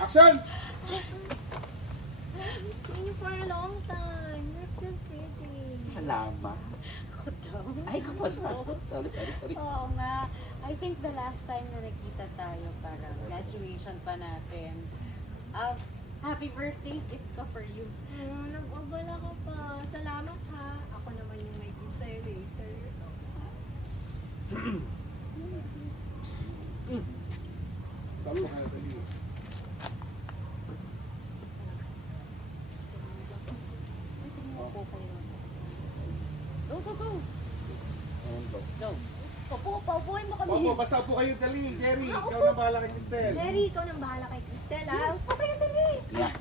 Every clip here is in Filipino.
Action! Seen you for a long time. You're still pretty. Salamat. Ako daw. Ay, kapal na. Sorry. Oo nga. I think the last time na nakita tayo, parang graduation pa natin. Happy birthday gift ko for you. Nag-abala ka pa. Salamat ha. Ako naman yung may gift sa'yo later. Sabi ka na dali. Upo kayo. Go, go, go. Go. Paupuin mo kami. Opo, basta upo kayo dali. Jerry, ikaw na bahala kay Cristel. Jerry, ikaw nang bahala kay Cristel ha. Upo kayo dali. Yeah.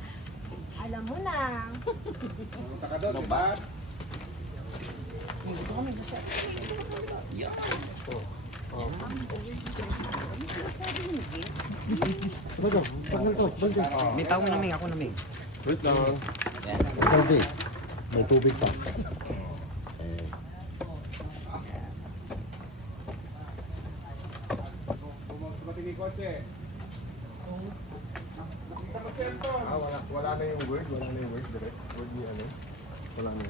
Alam mo na. Pumunta ka doon, diba? Yeah. Bitaw mo naming, ako naming. Wait lang. Yan. Tubig. May tubig pa. Tumating yung kotse. Nakita ko si Anton. Wala na yung word. Direct. Word ni ano. Wala na.